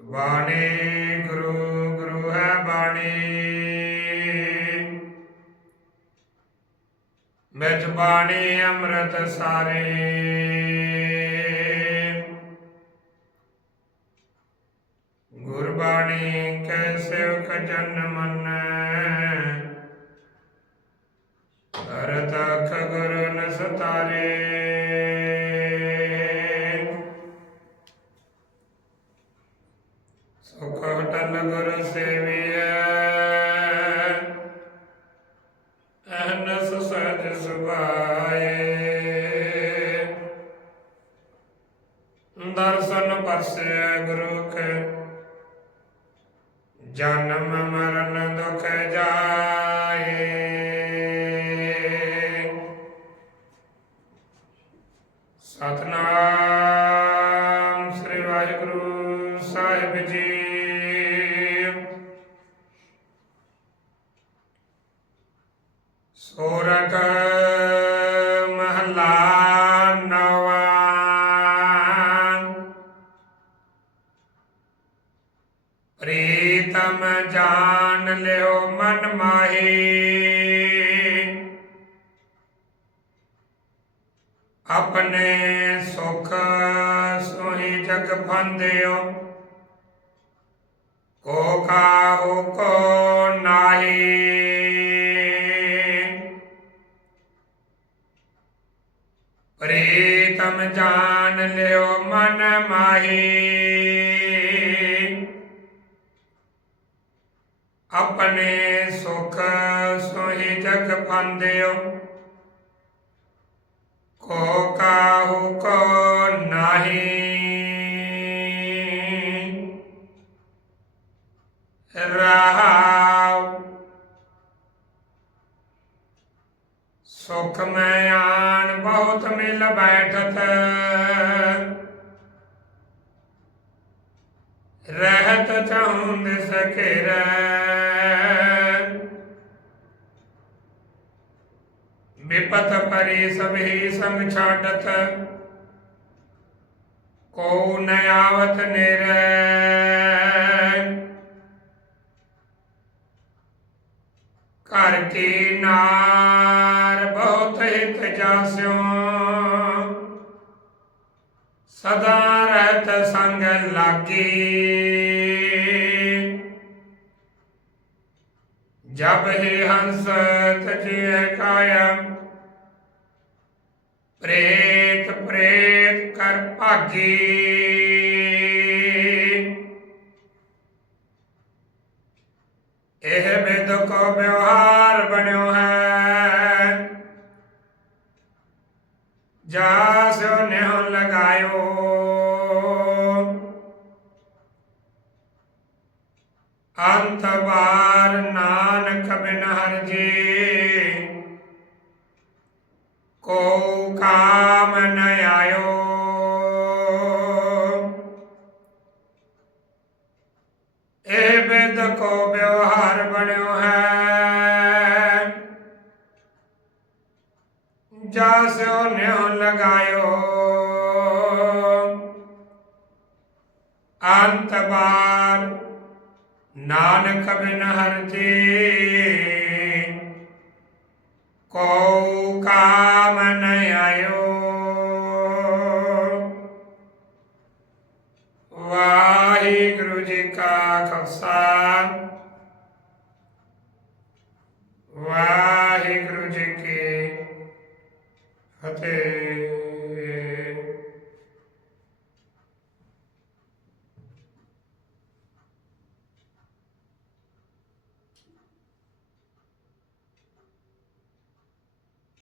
ਬਾਣੀ ਗੁਰੂ ਗੁਰੂ ਹੈ ਬਾਣੀ। ਵਿੱਚ ਬਾਣੀ ਅੰਮ੍ਰਿਤ ਸਾਰੇ। ਗੁਰਬਾਣੀ ਕੈ ਸੇਵਕ ਜਨ ਮਨ। ਭਰਤ ਅਖ ਗੁਰੂ ਨ ਸਤਾਰੇ ਗੁਰ ਸੇਵੀਐ। ਅਹਨਸ ਸਜ ਸੁਭਾਏ। ਦਰਸ਼ਨ ਪਰਸੈ ਗੁਰੂ ਕੇ। ਜਨਮ ਮਰਨ ਦੁਖ ਜਾਏ। ਸਤਨਾਮ ਸ੍ਰੀ ਵਾਹਿਗੁਰੂ ਸਾਹਿਬ ਜੀ। ਸੋਰਠ ਮਹਲਾ ਨਵਾਂ ਪ੍ਰੀਤਮ ਜਾਣ ਲਿਓ ਮਨ ਮਾਹੀ ਆਪਣੇ ਸੁਖ ਸੋਹੀ ਜਗ ਫੰਦਿਓ ਕੋ ਕਾਹੂ ਕੋ ਨਾਹੀ प्रीतम जान लो मन माही। अपने सुख सोही जग पांदे को काहू को नाही। रहा सुख में ਮਿਲ ਬੈਠਤ ਰਹਿਤ ਚਾਹੁੰਦ ਸਕਿਰ ਵਿਪਤ ਪਰੀ ਸਭੀ ਸੰਗ ਛਾਡਤ। ਕੋ ਨ ਆਵਤ ਨਿਰੈ। ਘਰ ਕੀ ਨਾਰ ਬਹੁਤ ਹਿਤ ਜਾਸਿਓ। ਸਦਾ ਰਹਿਤ ਸੰਗ ਲਾਗੀ ਜਬ ਹੀ ਹੰਸ ਤਜਿਐ ਕਾਇਮ ਪ੍ਰੇਤ ਪ੍ਰੇਤ ਕਰ ਭਾਗੀ ਇਹ ਵਿਦ ਕੋ ਵਿਵਹਾਰ ਜਾ ਸੋ ਲਗਾਇਓ। ਅੰਤ ਬਾਰ ਨਾਨਕ ਬਿਨ ਹਰ ਜੀ ਕੋ ਕਾਮ ਨ ਆਇਓ। ਇਹ ਬਿਦ ਕੋ ਵਿਵਹਾਰ ਬਣਿਓ ਹੈ। चासो न्यो लगायो। अंत बार नानक बिन हर को काम न आयो। वाहि गुरु जी का खसा वाहि गुरु जी की Okay.